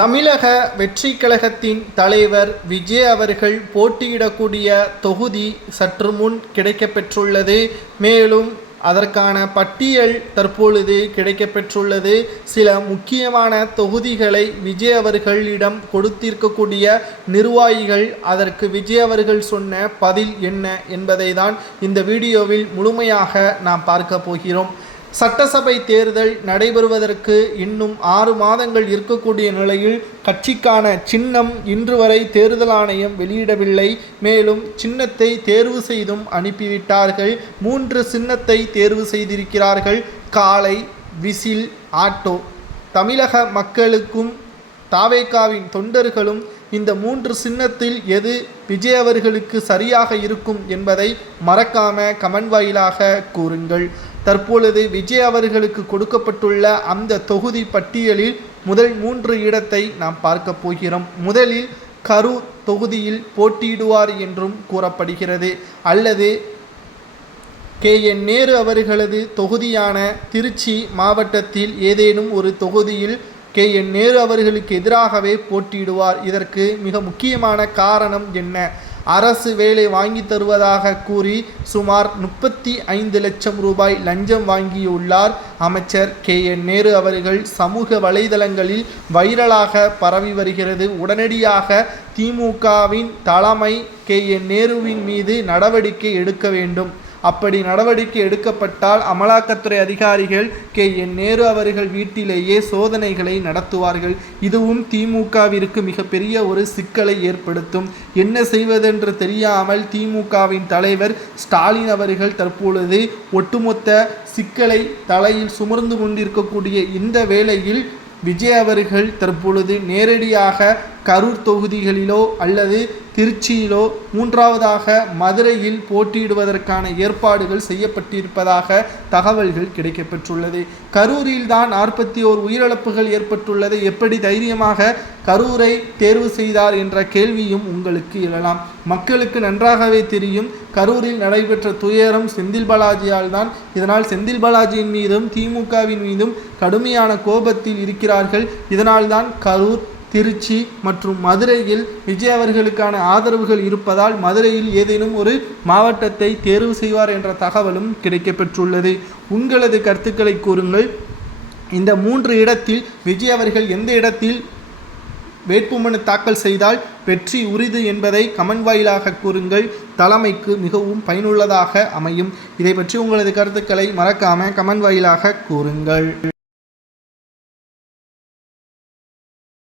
தமிழக வெற்றி கழகத்தின் தலைவர் விஜய் அவர்கள் போட்டியிடக்கூடிய தொகுதி சற்று முன் கிடைக்கப்பெற்றுள்ளது. மேலும் அதற்கான பட்டியல் தற்பொழுது கிடைக்கப்பெற்றுள்ளது. சில முக்கியமான தொகுதிகளை விஜய் அவர்களிடம் கொடுத்திருக்கக்கூடிய நிர்வாகிகள் அதற்கு விஜய் அவர்கள் சொன்ன பதில் என்ன என்பதை தான் இந்த வீடியோவில் முழுமையாக நாம் பார்க்க போகிறோம். சட்டசபை தேர்தல் நடைபெறுவதற்கு இன்னும் ஆறு மாதங்கள் இருக்கக்கூடிய நிலையில் கட்சிக்கான சின்னம் இன்று வரை தேர்தல் ஆணையம் வெளியிடவில்லை. மேலும் சின்னத்தை தேர்வு செய்தும் அனுப்பிவிட்டார்கள். மூன்று சின்னத்தை தேர்வு செய்திருக்கிறார்கள். காலை விசில் ஆட்டோ. தமிழக மக்களுக்கும் தாவேகாவின் தொண்டர்களும் இந்த மூன்று சின்னத்தில் எது விஜய் அவர்களுக்கு சரியாக இருக்கும் என்பதை மறக்காம கமெண்ட் வாயிலாக கூறுங்கள். தற்பொழுது விஜய் அவர்களுக்கு கொடுக்கப்பட்டுள்ள அந்த தொகுதி பட்டியலில் முதல் மூன்று இடத்தை நாம் பார்க்க போகிறோம். முதலில் கரூர் தொகுதியில் போட்டியிடுவார் என்றும் கூறப்படுகிறது. அல்லது கே. என். நேரு அவர்களது தொகுதியான திருச்சி மாவட்டத்தில் ஏதேனும் ஒரு தொகுதியில் கே. என். நேரு அவர்களுக்கு எதிராகவே போட்டியிடுவார். இதற்கு மிக முக்கியமான காரணம் என்ன? அரசு வேலை வாங்கி தருவதாக கூறி சுமார் முப்பத்தி ஐந்து லட்சம் ரூபாய் லஞ்சம் வாங்கியுள்ளார் அமைச்சர் கே என் நேரு அவர்கள். சமூக வலைதளங்களில் வைரலாக பரவி வருகிறது. உடனடியாக திமுகவின் தலைமை கே என் நேருவின் மீது நடவடிக்கை எடுக்க வேண்டும். அப்படி நடவடிக்கை எடுக்கப்பட்டால் அமலாக்கத்துறை அதிகாரிகள் கே. என். நேரு அவர்கள் வீட்டிலேயே சோதனைகளை நடத்துவார்கள். இதுவும் திமுகவிற்கு மிகப்பெரிய ஒரு சிக்கலை ஏற்படுத்தும். என்ன செய்வதென்று தெரியாமல் திமுகவின் தலைவர் ஸ்டாலின் அவர்கள் தற்பொழுது ஒட்டுமொத்த சிக்கலை தலையில் சுமர்ந்து கொண்டிருக்கக்கூடிய இந்த வேளையில் விஜய் அவர்கள் தற்பொழுது நேரடியாக கரூர் தொகுதிகளிலோ அல்லது திருச்சியிலோ மூன்றாவதாக மதுரையில் போட்டியிடுவதற்கான ஏற்பாடுகள் செய்யப்பட்டிருப்பதாக தகவல்கள் கிடைக்கப்பெற்றுள்ளது. கரூரில் தான் நாற்பத்தி ஓர் உயிரிழப்புகள் ஏற்பட்டுள்ளது எப்படி தைரியமாக கரூரை தேர்வு செய்தார் என்ற கேள்வியும் உங்களுக்கு எழலாம். மக்களுக்கு நன்றாகவே தெரியும். கரூரில் நடைபெற்ற துயரம் செந்தில் பாலாஜியால் தான் இதனால் செந்தில் பாலாஜியின் மீதும் திமுகவின் மீதும் கடுமையான கோபத்தில் இருக்கிறார்கள். இதனால்தான் கரூர் திருச்சி மற்றும் மதுரையில் விஜய் அவர்களுக்கான ஆதரவுகள் இருப்பதால் மதுரையில் ஏதேனும் ஒரு மாவட்டத்தை தேர்வு செய்வார் என்ற தகவலும் கிடைக்கப்பெற்றுள்ளது. உங்களது கருத்துக்களை கூறுங்கள். இந்த மூன்று இடத்தில் விஜய் அவர்கள் எந்த இடத்தில் வேட்புமனு தாக்கல் செய்தால் வெற்றி உரிது என்பதை கமெண்ட் வாயிலாக கூறுங்கள். தலைமைக்கு மிகவும் பயனுள்ளதாக அமையும். இதை பற்றி உங்களது கருத்துக்களை மறக்காமல் கமெண்ட் வாயிலாக கூறுங்கள்.